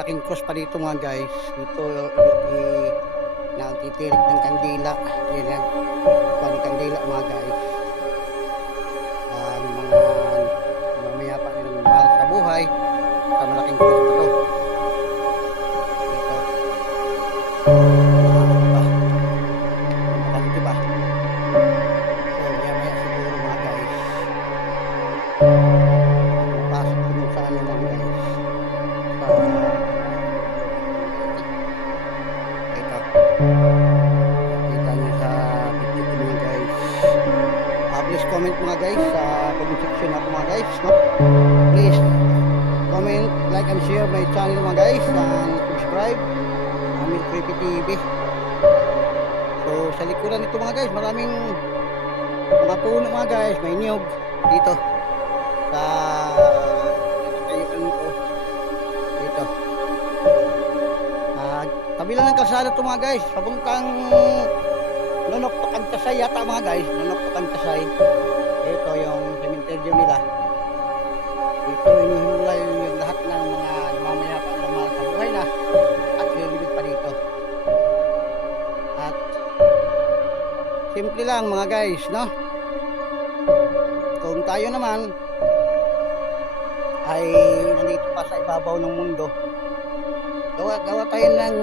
malaking cross pa dito mga guys. Dito nagtitirik ng kandila. Yan, ng kandila mga guys. Ang mga mamaya pa rin ng mahal sa buhay sa malaking cross pa to. Dito. Diba? So maya siguro mga guys. Pasok ko dun sa ano mga guys. Ito. Kita nyo sa video ko mga guys. Please comment mga guys sa comment section ako mga guys, no? Please comment, like and share my channel mga guys, and subscribe Amil Creepy TV. So sa likuran nito mga guys, maraming mga puno mga guys, may niyog dito sa kayuan ko dito. Tabi lang ng kalsada ito mga guys, papuntang Nonok Pakantasay yata mga guys, Nonok Pakantasay. Ito yung cemetery nila. Dito inihimulay yung lahat ng mga namamayapan ng mga kabuhay na at nililibig pa dito. At simple lang mga guys, no? Kung tayo naman ay nandito pa sa ibabaw ng mundo, gawa tayo ng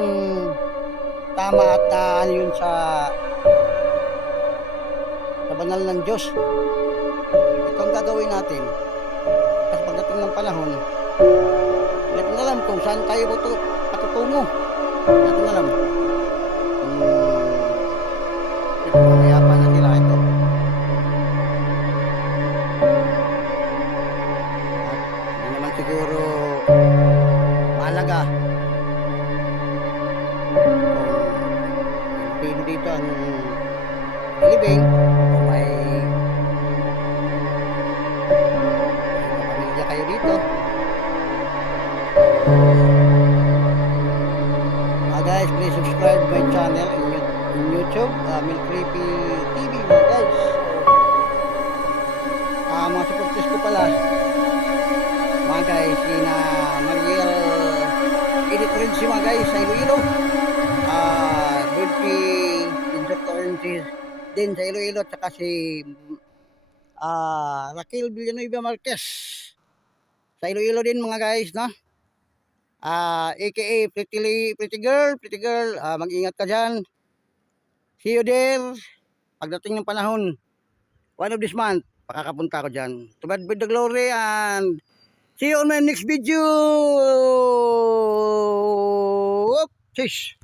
tama at ano yun sa banal ng Diyos. Ito ang gagawin natin. Kasi pagdating ng panahon, hindi natin alam kung saan tayo patutungo. Hindi natin alam kung mamaya pa na sila ito. At hindi naman siguro mahalaga kung dito ang ilibing o may pamilya kayo dito. Guys, please subscribe my channel in YouTube, Amil Creepy TV mga guys. Mga supporters ko pala mga guys, na Mariel Edit rin si mga guys sa Iloilo, Birdy din sa Iloilo, at saka si Raquel Villanueva Marquez sa Iloilo din mga guys, no? AKA Pretty Girl, mag-ingat ka dyan. See you there pagdating ng panahon, one of this month pakakapunta ko dyan. To God be the glory, and see you on my next video. Cheers.